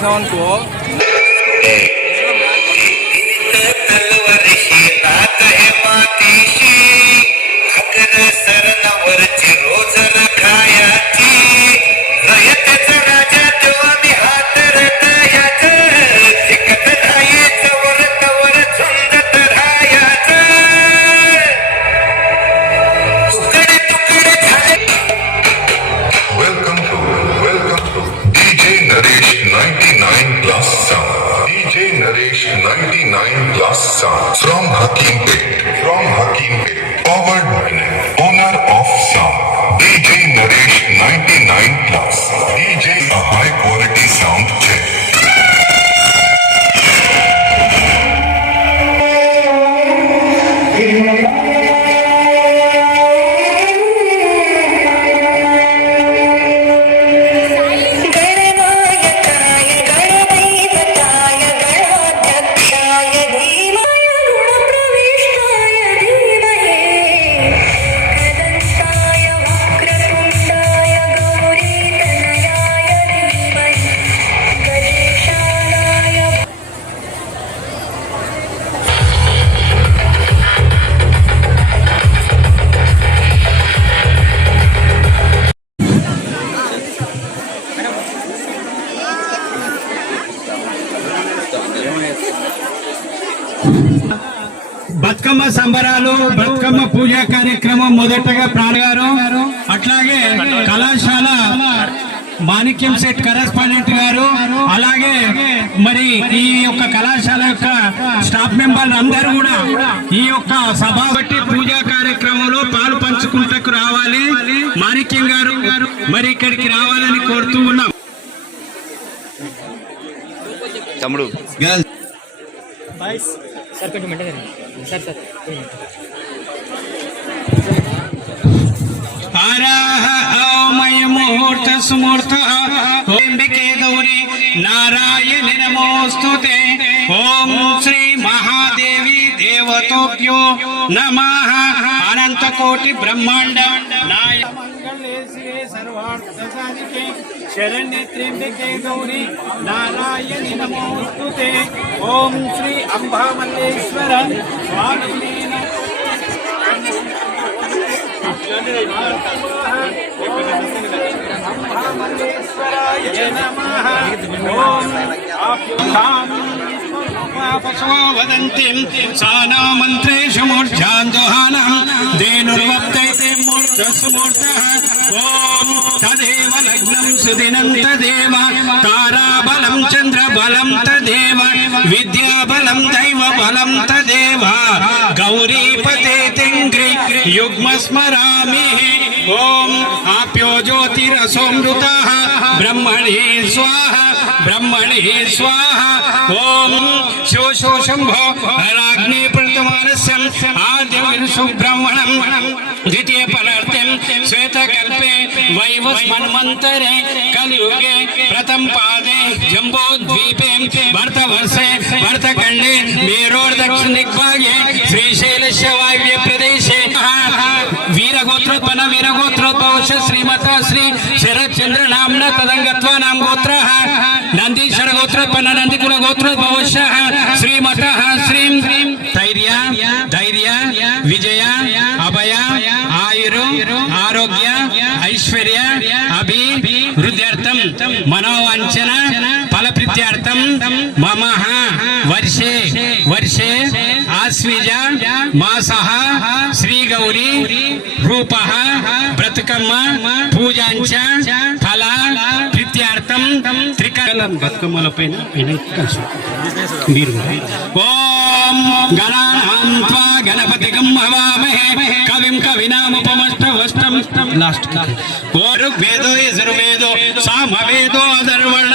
中国。సంబరాలు బతుకమ్మ పూజా కార్యక్రమం మొదటగా ప్రాణగారు అట్లాగే కళాశాల మాణిక్యం సెట్ కరెస్పాండెంట్ గారు అలాగే మరి ఈ యొక్క కళాశాల యొక్క స్టాఫ్ మెంబర్లు అందరూ కూడా ఈ యొక్క సభ బట్టి పూజా కార్యక్రమంలో పాలు పంచుకుంటకు రావాలి. మాణిక్యం గారు మరి ఇక్కడికి రావాలని కోరుతూ ఉన్నాం. తమ్ముడు. సార్ సార్ ఆరాహ ఓమయ ముహూర్త సుమూర్త ఓంబికే గౌరి నారాయణ నమోస్తు ఓం శ్రీ మహాదేవి దేవతోభ్యో నమ అనంత కోటి బ్రహ్మాండ నాయ सर्वार्थसाधिके शरण्ये त्र्यम्बके गौरी। नारायणि नमोऽस्तु ते। ॐ श्री अम्बामल्लेश्वर स्वामिने अम्बामल्लेश्वराय नमः। ओम आप्युधाम् पशवो वदन्ति सा नामन्त्रेषु मूर्ध्यान्दोहानः धेनुर्वप्तैते मूर्धसमूर्धः। ॐ तदेव लग्नं सुदिनं तदेव। ताराबलं चन्द्रबलं तदेव। विद्याबलं दैवबलं तदेव। गौरीपते ओम आप्यो ज्योतिरसोमृता, ब्रह्मणे स्वाहा ब्रह्मणे स्वाहा। ओम शोषो शंभो, हराग्ने प्रतमानस्यम आद्यम सुब्रह्मणम द्वितीय परार्थम श्वेत कल्पे वैवस्मन्वन्तरे कलयुगे प्रथम पादे जम्बो द्वीपे भरतवर्षे भरतखण्डे मेरोर्दक्षिणिग्भागे श्रीशैलस्य वायव्य प्रदेशे వాయువ్య ప్రదేశే వీరగోత్రోత్పన్న వీరగోత్రోద్భవశ శ్రీమత శ్రీ శరత్చంద్ర నామ్న తదంగత్వ నామ గోత్ర నందీశ్వర గోత్రోత్పన్న నందికుల గోత్రోద్భవశ శ్రీమత. శ్రీం ధైర్య ధైర్య విజయ అభయ ఆయురు ఆరోగ్య ఐశ్వర్య అభి వృద్ధ్యర్థం మనోవాంఛన ఫలప్రీత్యర్థం మమ వర్షే వర్షే ఆశ్విజ మాస శ్రీ గౌరీ రూప బ్రతుకమ్మ పూజాంచ ఫల ప్రీత్యార్థం త్రికలం బతుకమ్మల పైన మీరు ఓం గణానాం త్వా గణపతిగం హవామహే కవిం కవినాముపమష్టవష్టం లాస్ట్ ఓరు వేదో యజుర్వేదో సామవేదో అధర్వణ.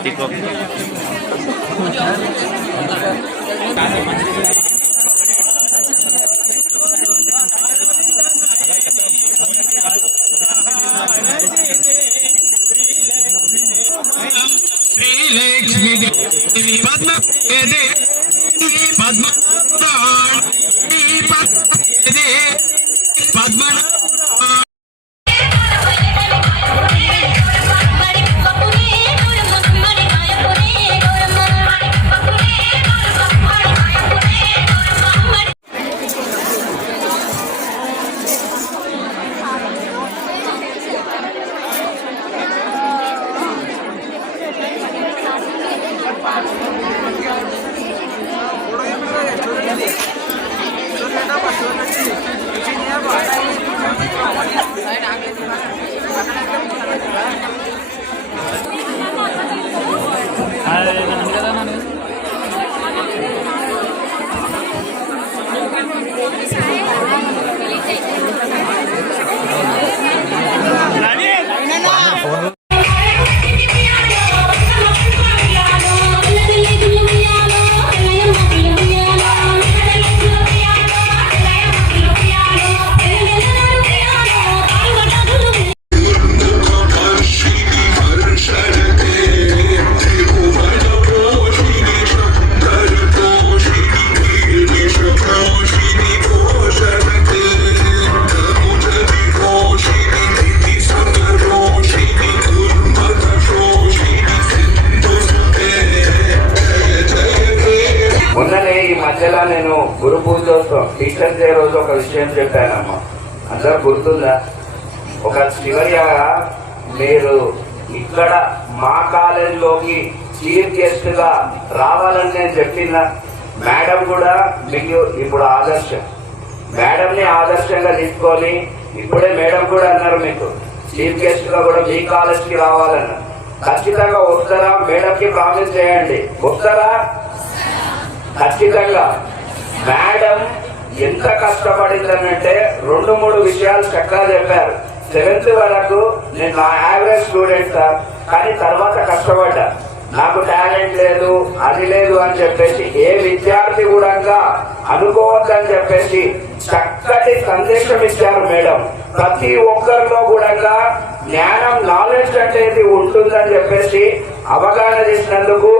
आरती को। श्री लक्ष्मी पद्म पद्म पद्म তাই না గుర్తుందా? ఒక చివరిగా మీరు ఇక్కడ మా కాలేజీలోకి చీఫ్ గెస్ట్గా రావాలని నేను చెప్పిన మేడం కూడా మీకు ఇప్పుడు ఆదర్శం. మేడం ని ఆదర్శంగా తీసుకొని ఇప్పుడే మేడం కూడా అన్నారు మీకు చీఫ్ గెస్ట్గా కూడా మీ కాలేజ్కి రావాలన్నారు ఖచ్చితంగా వస్తారా? మేడం కి ప్రామిస్ చేయండి. వస్తారా? ఖచ్చితంగా. మేడం ఎంత కష్టపడిందనంటే రెండు మూడు విషయాలు చక్కగా చెప్పారు. సెవెంత్ వరకు నేను నా యావరేజ్ స్టూడెంట్ సార్ కానీ తర్వాత కష్టపడ్డా. నాకు టాలెంట్ లేదు అది లేదు అని చెప్పేసి ఏ విద్యార్థి కూడా అనుకోవద్దని చెప్పేసి చక్కటి సందేశం ఇచ్చారు మేడం. ప్రతి ఒక్కరిలో కూడా జ్ఞానం నాలెడ్జ్ అనేది ఉంటుందని చెప్పేసి అవగాహన చేసినందుకు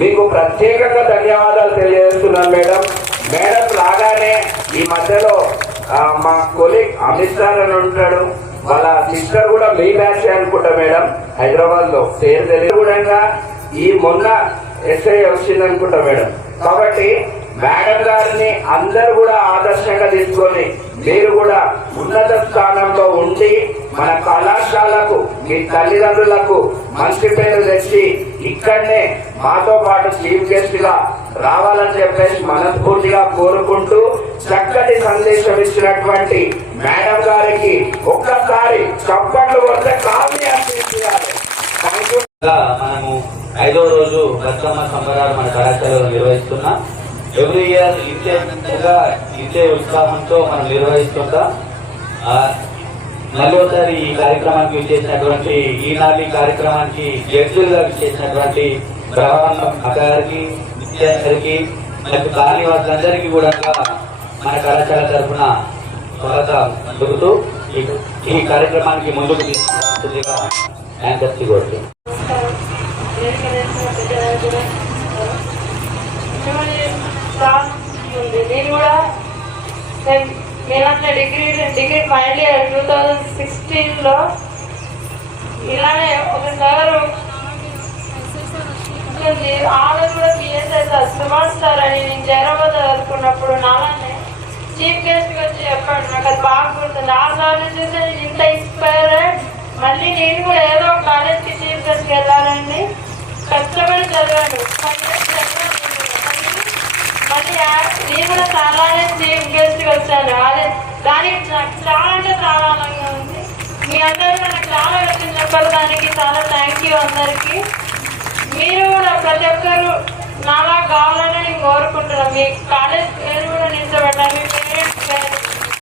మీకు ప్రత్యేకంగా ధన్యవాదాలు తెలియజేస్తున్నాను మేడం. మేడం రాగానే ఈ మధ్యలో మా కొలీగ్ అమిత్ సార్ అని ఉంటాడు. వాళ్ళ సిస్టర్ కూడా మీ బ్యాచ్ అనుకుంటా మేడం? హైదరాబాద్లో పేరు తెలియకుండా కూడా. ఈ మొన్న ఎస్ఐ వచ్చింది అనుకుంటా మేడం. కాబట్టి మేడం గారిని అందరు కూడా ఆదర్శంగా తీసుకొని మీరు కూడా ఉన్నత స్థానంలో ఉండి మన కళాశాలకు మీ తల్లిదండ్రులకు మంచి పేరు తెచ్చి ఇక్కడనే మాతో పాటు చీఫ్ గెస్ట్గా రావాలని చెప్పేసి మనస్ఫూర్తిగా కోరుకుంటూ చక్కటి సందేశం ఇచ్చినటువంటి మేడం గారికి ఒక్కసారి చప్పట్లు వస్తే కావ్య అనిపించాలి మనము ఐదో రోజు బతుకమ్మ సంబరాలు మన కళాశాలలో నిర్వహిస్తున్నాం. ఎవ్రీ ఇయర్ ఇంతేగా ఇంతే ఉత్సాహంతో మనం నిర్వహిస్తుంటాం. మరోసారి ఈ కార్యక్రమానికి విచ్చేసినటువంటి ఈనాటి కార్యక్రమానికి జడ్జులుగా విచ్చేసినటువంటి బ్రహ్మాండం అగారికి విద్యార్థులకి మనకు కాని వాళ్ళందరికీ కూడా మన కళాశాల తరఫున స్వాగతం చెబుతూ ఈ- ఈ కార్యక్రమానికి ముందుకు తీసుకుంటుందిగా యాంకర్స్ కోరుతుంది ఉంది. నేను కూడా నేను- నేనంటే degree degree final year two thousand సిక్స్టీన్లో ఇలానే ఒక సార్ ఆమె కూడా పిఎస్ఎస్ సుభాష్ సార్ అని నేను జైరాబాద్ చదువుకున్నప్పుడు నాలానే చీఫ్ గెస్ట్కి వచ్చి చెప్పాడు. నాకు అది బాగా గుర్తుంది. ఆ సార్ చూసి నేను ఇంత ఇన్స్పైర్ మళ్ళీ నేను కూడా ఏదో ఒక కాలేజ్కి చీఫ్ గెస్ట్కి వెళ్ళాలని కష్టపడి చదివాను. నేను కూడా చాలానే చీఫ్ గెస్ట్ వచ్చాను అదే దానికి నాకు చాలా అంటే చాలా ఆనందంగా ఉంది మీ అందరూ నాకు చాలా విషయం చెప్పారు దానికి చాలా థ్యాంక్ యూ అందరికీ మీరు కూడా ప్రతి ఒక్కరు నాలా కావాలని నేను కోరుకుంటున్నాను మీ కాలేజ్ పేరు కూడా నిలిచబెట్టాలి